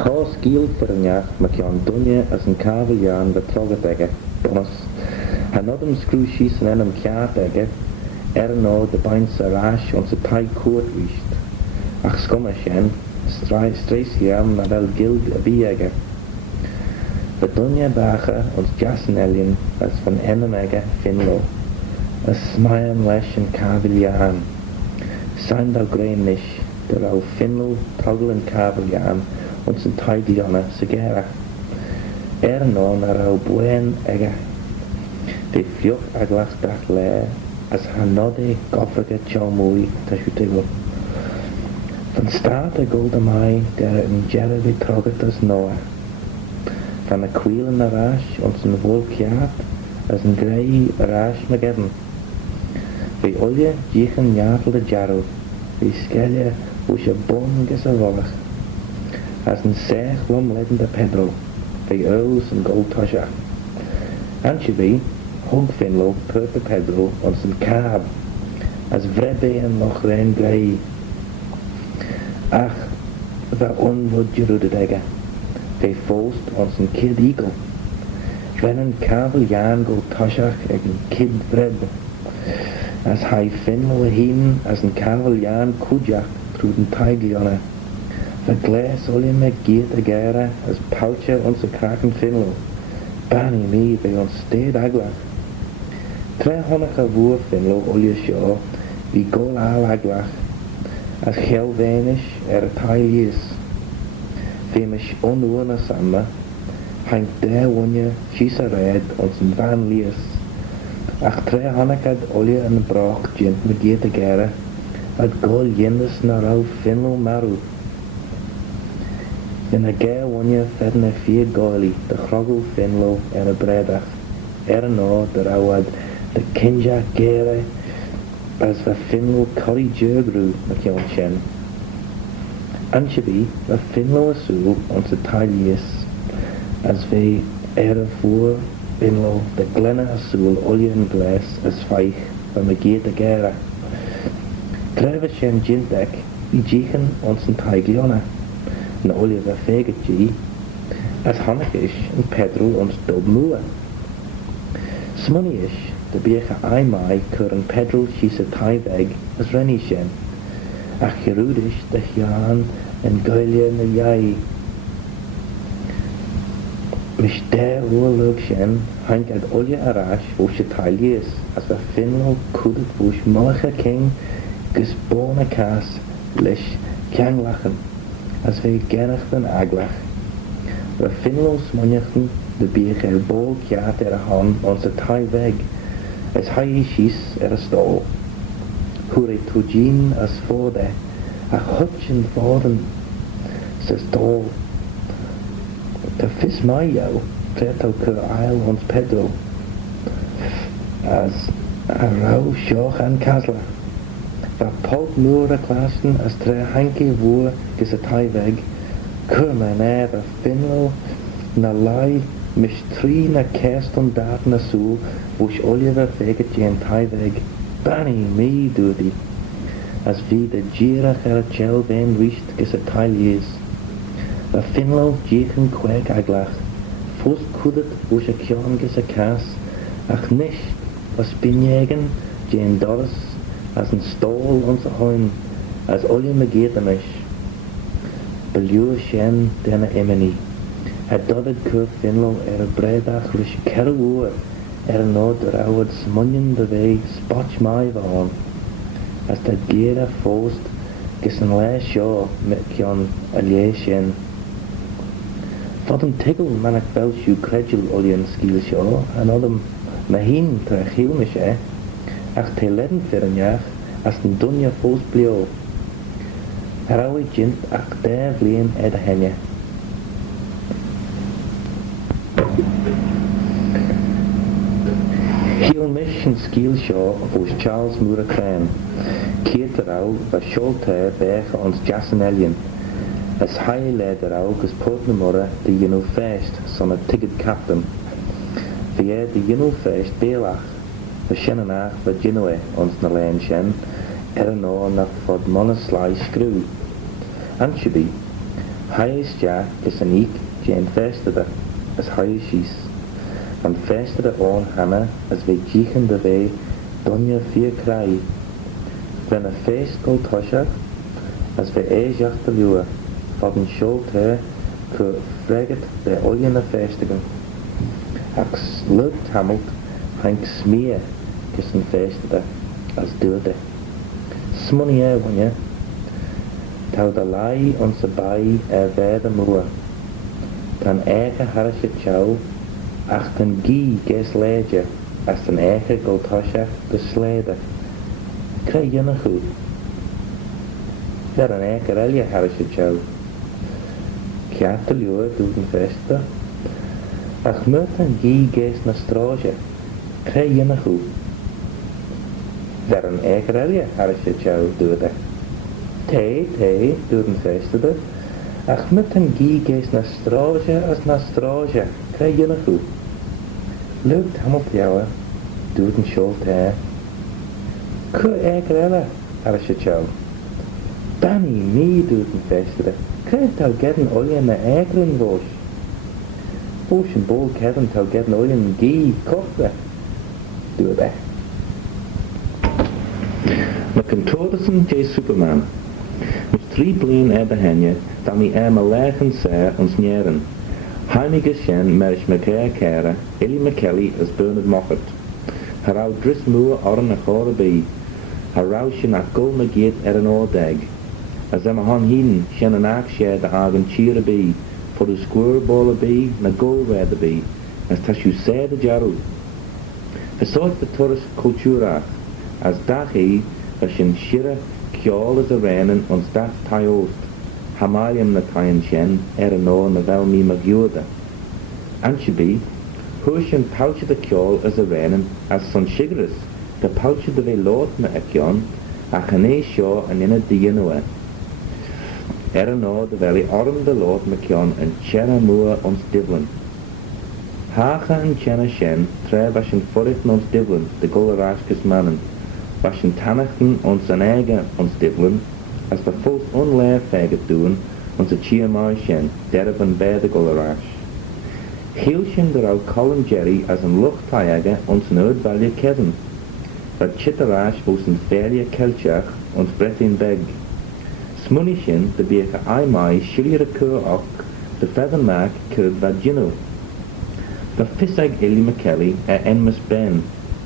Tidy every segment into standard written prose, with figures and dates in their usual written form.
chos gil fyrniach mae cion dwnia as yn cafel iawn fy trogat ege, bonus. Hanod am screw shees yn enam ciat ege, no de bains arash ons y tai cwrt wisht. Ach sgoma sien, streis iawn na fel gild y bi ege. Fy dwnia bacha ons jason elien as van enam ege Fynlo. As smaen leis yn cafel iawn. Sain dal grein nish, de rau Fynlo togl yn cafel iawn, ons yn taigliona sigera. No na rau bwen ege. De fioch aglach dach le, as hanode gofrige tjomwy tashutegol. Van staat a golda mai der yn gerrig trogat as Noal. Van a cwyl yn arash ons yn volkiat as yn greu arash magedden. Fe olie gich yn jarl de jarl, fe sgelia wys a bon gys a volach. As yn sech lom ledden de pedro, fe oels yn gold tosha. Ansi fi, hog Fynlo purpe pedro ons yn cab, as vrebe yn loch rein greu. Ach, va onvod jerudedega, fe fost ons yn kid eagle. Ren yn cafel jan gold toshach ag yn kid vred. As hai Fynlo a hin as yn cafel jan kujach trwy yn taigliona. Fy gles olie me giet a gera as poucha ons a kraken Fynlo. Bani mi fe ons sted aglach. Tre honnach a fwr Fynlo olie sio, fi gol al aglach. As chel venish a tailies. Fe mish onwyn a samma, hain de wonja chis a red ons yn van lies. Ach tre honnach ad olie yn broch gint me giet a gera, ad gol jendus na rau Fynlo marw. In a gair wonja fedden a vier goili, de chrogel Fynlo a bredach. No de rawad de kinja gere, as va Fynlo corri jurgru na cion sien. Ansibi, va Fynlo a sŵl ons a tailies, as fe a fwr Fynlo de glena a sŵl olie yn gles as faich va me giet a gera. Gref a sien jindek, i gichen ons yn taigliona. Na olie va feget gi, as hannig is en pedro ons dob mua. Smonny is, de becha ai mai cur en pedro chis a taiveg as renny sien. Ach gerud is de jaan en goelie na jai. Mish der oorlog sien, hank ad olie arash voos je tailies, as va Fynlo kudet voos malacha king gus bona kaas lish kang lachen. As fe gerachtan aglach. Wa Fynlo smonjachten de biech bol kiat a han ons a tai veg, as hai shis a stol. Hure tujin as fode, a hutchen foden, sa stol. Ta fis mai jou, treto cur ail ons pedro, as a rau shoch an kasla. Va pot moer a klassen as tre hanke woer ges a taiveg, cur mijn a Fynlo na lai mis tri na kerston daad na soel, woes Oliver veget je een taiveg, bani mi doodi, as vi de girach a chel ven wist ges a tailies. Va Fynlo jichen kweg aglach, fos kudet woes a kion ges a kas, ach nish was binjegen je een doris, as een stol ons hoin, as olie me geet am ish. Beljuur sien dena emeni. Het dodded cur Fynlo a bredach rish kerwoer, no der ouwad smunjen de wei spotch mai vaan. As dat gera foost, gis een le sio met kion a lie sien. Fod een tigel manak belsju kredjul olie en skiel sio, en odem mahin tra chilmish ach te ledden fyrnjach as den dunja fos blio. Herawi jint ach der vlien ed henje. Hiel mish en skiel sio was Charles Craine. Keert erau va scholte bech ons jassen elien. As hai led erau gus potnemorre de jenu feest som a tigged captain. Vie de jenu feest beelach. Va shenanach va Genoe ons na leen shen, no nach fod monaslai screw. Ansibi, Hais Jack is an eek Jane Festida as high she's. Van Festida on Hannah as we jichen the way Donya Fear Cry. When a face go tosha as we jacht the lure, wat een schuld her could freget the oil na Festigan. Ax lukt hamelt hank smear kiss an Festida as duurde. Smoney when ya. Tau da lai on sa bai veda moor. Tan eigen harische chow, ach tan gie ges leidje, as tan eigen goltoshach de slede. Krijg je nog goed? Ver een eigen relje harische chow. Kjate ljoe doet een veste. Ach moet tan gie ges na stroge. Krijg je nog goed? Ver een eigen relje harische chow doet er. Te, doet een veste. Ach met een gie geest na stroge, krijg je nog goed. Lukt hem op jou, doet een schuld hè. Kun ik redden, als je tjouw. Danny, mee doet een vesteren. Krijgt al gedden olie na eigen roos. Ocean bol kedden al gedden olie na gie koffie. Doe dat. Maar kantoorsen J. Superman. Met 3 blien de henje, dat mi me leggen zei ons njeren. Heinige sjen merish McCare kere, Illy McKelly as Bernard Moffatt. Harau dris moe orn a chore bi. Harau sjen a gul me geet een oordeg. As hem a hon hien, sjen an aak sje de agen chire bi. For de squirebolle bi, na gul redde bi. As tas u zei de jaru. Versoit de tourist cultura. As dachi, as sjen shire kjol as a reinen ons dat taiost. Hamalium na taien shen, no na vel mi magjuda. Anshibi, hushin pouch the kjol as a reinen as son shigris, the pouch the ve lot na ekjon, a chane shaw an inna dienue. No the veli orm the lot mekjon en chera mua ons divlin. Hacha en chena shen, tre vashin forrit ons divlin, de golarashkis mannen. Vashin tanachten ons an eigen ons divlin, as the full onleer faggot doen, ons a chiamai shen, dervan bij de golarash. Hielshin der ou Colin Jerry as een luchtaige ons nood valje kedden. Dat chitterash was een failje kelchach ons bret in beg. Smunishin de beke aimai shiliere keur ook, de feathermaak kurd vagino. The fisseg Illy McKelly enmus ben,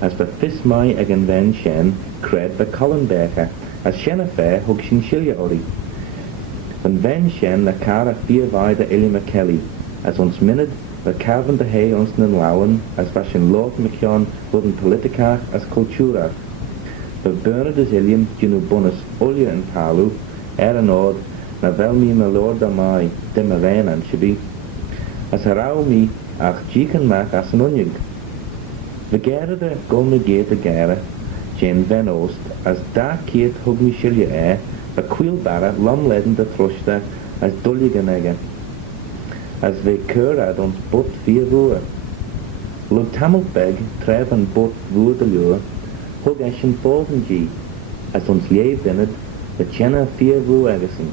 as the fissmai egen ven shen, cred the Colin Becker, as shen affair hug shin shilja ori. Van ven shen na cara vierwai de Illy McKelly, as ons minid the carven de hay ons nen lauwen, as vashin Lord McKeon worden politicach as cultura. The Bernard is Ilium genu bonus olia en talu, odd, na velmi me Lord amai, demaven an shibi. As harau mi ach jiken mak as an unig. The gare de golme geet de gare, Jane Van Oost, as da keert hug mi shilja a queel barra lomledden de thrushta as dulliganege. As ve curad ons bot 4 voer. Lug tamelbeg tref an bot voer de lure, hug ashen volgen as ons leef in het, de tjena 4 voer egesen.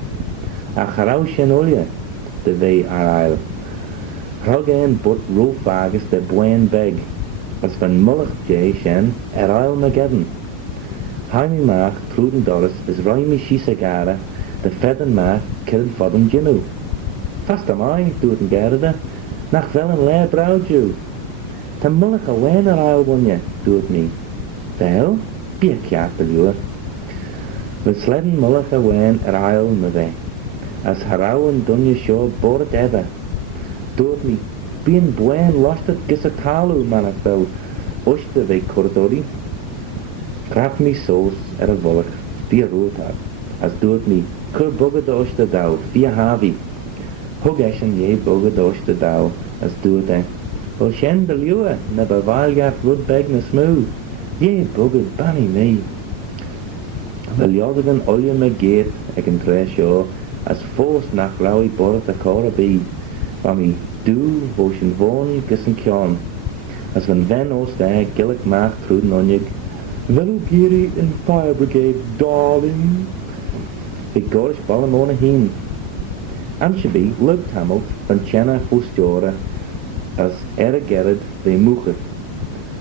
A charau shen olje, de ve arail. Hug een bot roof agus de buen beg, as van mullig shen arail magedden. Haimi maach truden doris is roimi shisagara, de fedden maach killed vodden ginu. Vast am I, doet een gerde, nach wel een leer brouwtje. Te mullig a wen arail wonje, doet me. Wel, bier kjaat de lure. We sledden mullig a wen arail me ve. As harau en dunje show boret edda. Doet me, bien buen lostet gisatalu manach vel, ushte ve kordori. Graf me soos a volk, via rootad, as doet me, kur bugge ushte dau, via havi. Hugeshen je bugge ushte dau, as doet hij. O shen de lue, na bevaljat woodbeg na smooth. Je bugge banny me. Wel jodigen olje me geet, ek een tresho, as foos nach raui boret a kora bi. Van me du, woshen woon, gissen kjon. As van ven oostag, gillik maak truden onjig. Velu giri in fire brigade, darling. Ik gorish ballamona heen. Anshabi lug tamil van Chena fústeora as gerad ve muchat.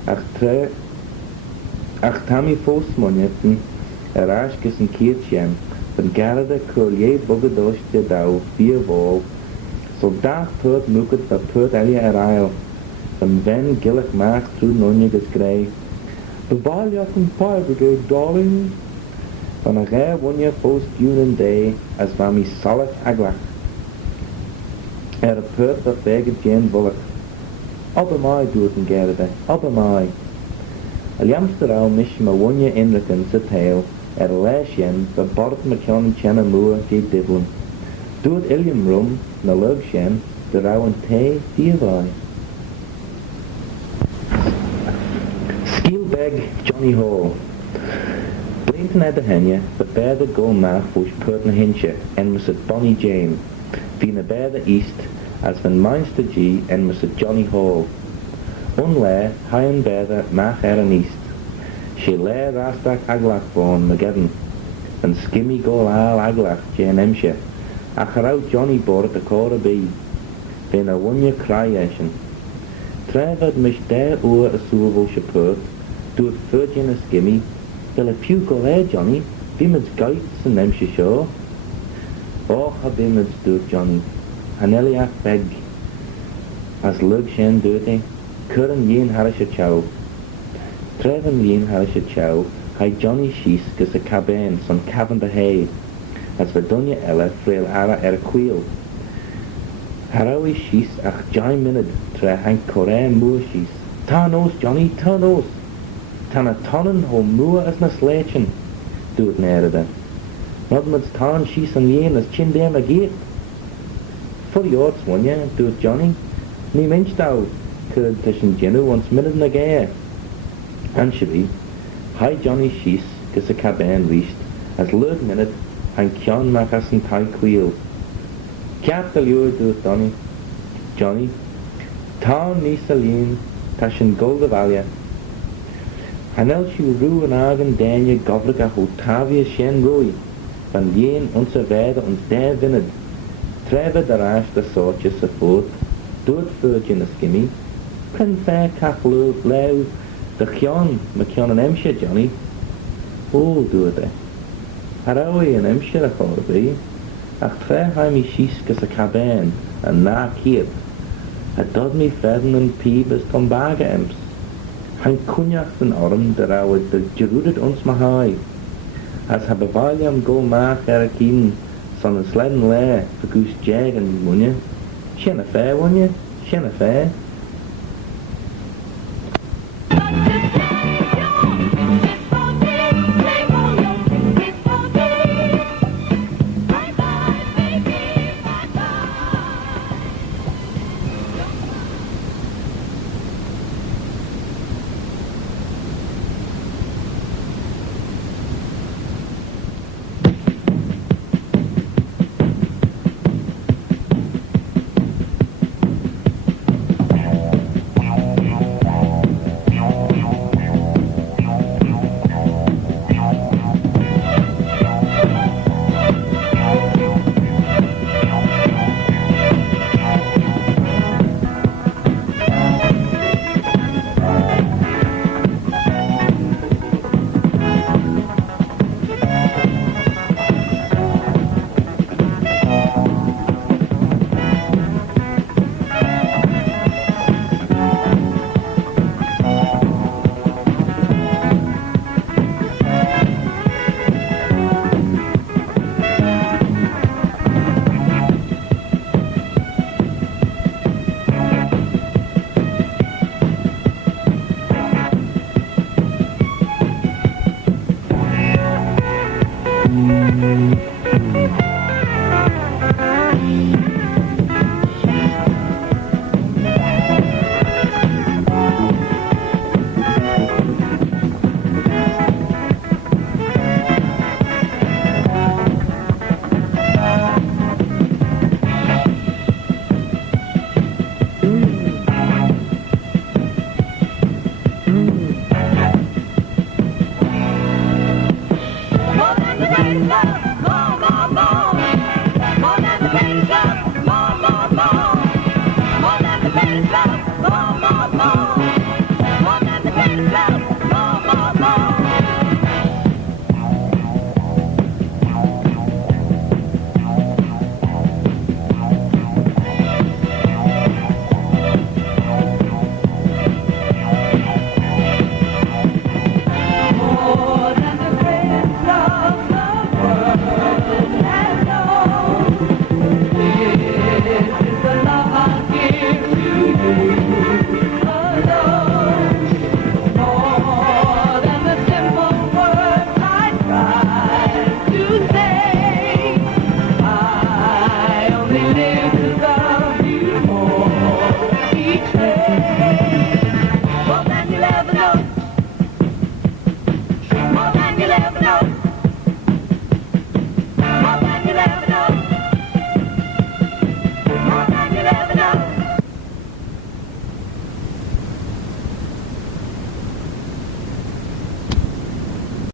Ach tammy fós monjetten arashkes en kietjen van garde curlie bogadosh de dau via vol so dag put muchat va put alia arail van ven gillik maag tru nonjeges grey bevaljaten pijbrigade darling van a rare wonje fós dunen day as vami solid aglach put va veget jen volk Abba mai doet een gerde, abba mai. Al jamsterau mish ma wonje inriken sa tail, leisjen, va bort ma kjan chena moa di diblen. Doet ilium rum, na lug shen, de rau een thee diavai. Skielbeg Jonny Hall. Blinten uit de henje, va beide go maag voes put na hinche, en mis het Bonnie Jane. Vina beide east, as van Mainster G en Mr. Jonny Hall. Unle, haien beide mach an east. She le rastak aglach bon mageddon. Van skimmy gol al aglach jen emshe. Acharau Johnny bord de cora bee. Vin a wonje cryation. Trevad mish de oor a soevel shapurt. Doet virgin a skimmy. Vil a few go Johnny. Bimeds gites en emshe show. Och ha bimeds doet Johnny. Haneliach beg, as lug shen dirty, curran yin harisha chow. Trevan yin harisha chow, hai Johnny shees gus a caben son cavan de hay, as verdunya ella frail ara queel. Harawi shees ach jai minid tre hank kore moor shees. Ta nos, Johnny, ta nos. Tan a tonnen ho moor as na sleichen, doet nerede. Nodmuds tan shees an yin as chin dem a geet. For yours, wonja, doet Johnny. Ni mensch dau, curd tishin jenu once minute na gaya. Anshabi, hi Johnny shees, gus a caban reached, as lug minute, han kjan makas en tai queel. Captal you doet Johnny. Town ni saline, tashin golda valia. Hanel shu ru en agen danje govriga hotavia shen rui, van jen onze weide ons der winned. Trevor de rash de soortjes sa voort, doet virgin a skimmy, ken fair kaklu lew, de kjan, me kjan an emshe Johnny. Oh, doet he. Harawi an emshe a korbi, ach tre haimi shieskas a caban, en na kiep. Het dod mi verden en piebes ton baga ems. Han kunjach den arm, de rauwe de gerudet ons mahai. As ha bevaljam go maag kien, son een sledden le, vergoes jagen, wonje. Shen a fair, wonje? Shen a fair? More than the rain, more than the rain.